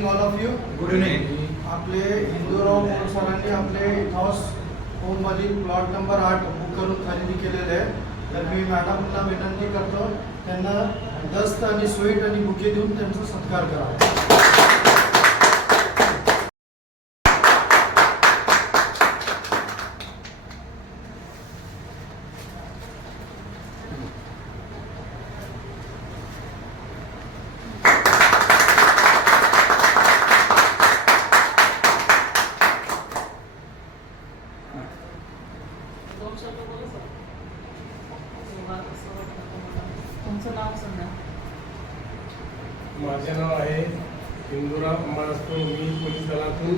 Evening all of you. Good evening. आपले हिंदूराव सरांनी आपले हाऊस होममधील प्लॉट नंबर 8 बुक करून खरेदी केलेले आहे. तर मी मॅडमला विनंती करतो त्यांना दस्त आणि स्वीट आणि बुके देऊन त्यांचा सत्कार करा. तुमचं नाव सांगा. माझे नाव आहे हिंदूराव अंबादास. मी पोलीस दलातून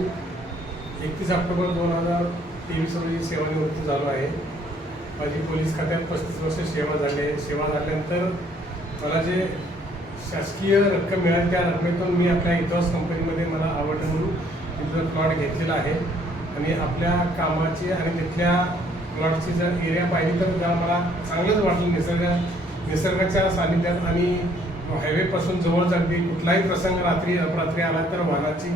31 ऑक्टोबर 2023 रोजी सेवानिवृत्त झालो आहे. माझी पोलीस खात्यात 35 वर्ष सेवा झाली आहे. सेवा झाल्यानंतर मला जे शासकीय रक्कम मिळाली त्या रकमेतून मी आपल्या इथॉस कंपनीमध्ये मला आवडलं म्हणून तिथं प्लॉट घेतलेला आहे. आणि आपल्या कामाची आणि तिथल्या प्लॉटची जर एरिया पाहिली तर जरा मला चांगलंच वाटलं. निसर्गाच्या सानिध्यात आणि हायवेपासून जवळ अगदी कुठलाही प्रसंग रात्री अपरात्री आला तर वाहनाची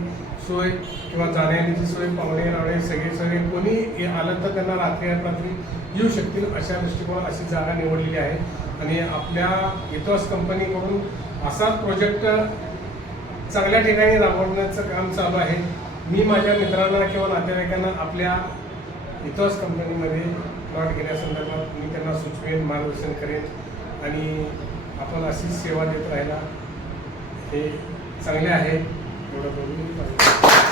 सोय किंवा जाण्याची सोय, पाहुणे रावळे सगळे कोणी आलं तर त्यांना रात्री अपरात्री येऊ शकतील अशा दृष्टिकोन अशी जागा निवडलेली आहे. आणि आपल्या इथॉस कंपनीकडून असाच प्रोजेक्ट चांगल्या ठिकाणी राबवण्याचं काम चालू आहे. मी माझ्या मित्रांना किंवा नातेवाईकांना आपल्या इथॉस कंपनीमध्ये प्लॉट घेण्यासंदर्भात मी त्यांना सुचवेन, मार्गदर्शन करेन. आणि आपण अशीच सेवा देत राहायला हे चांगले आहे एवढं बोलून.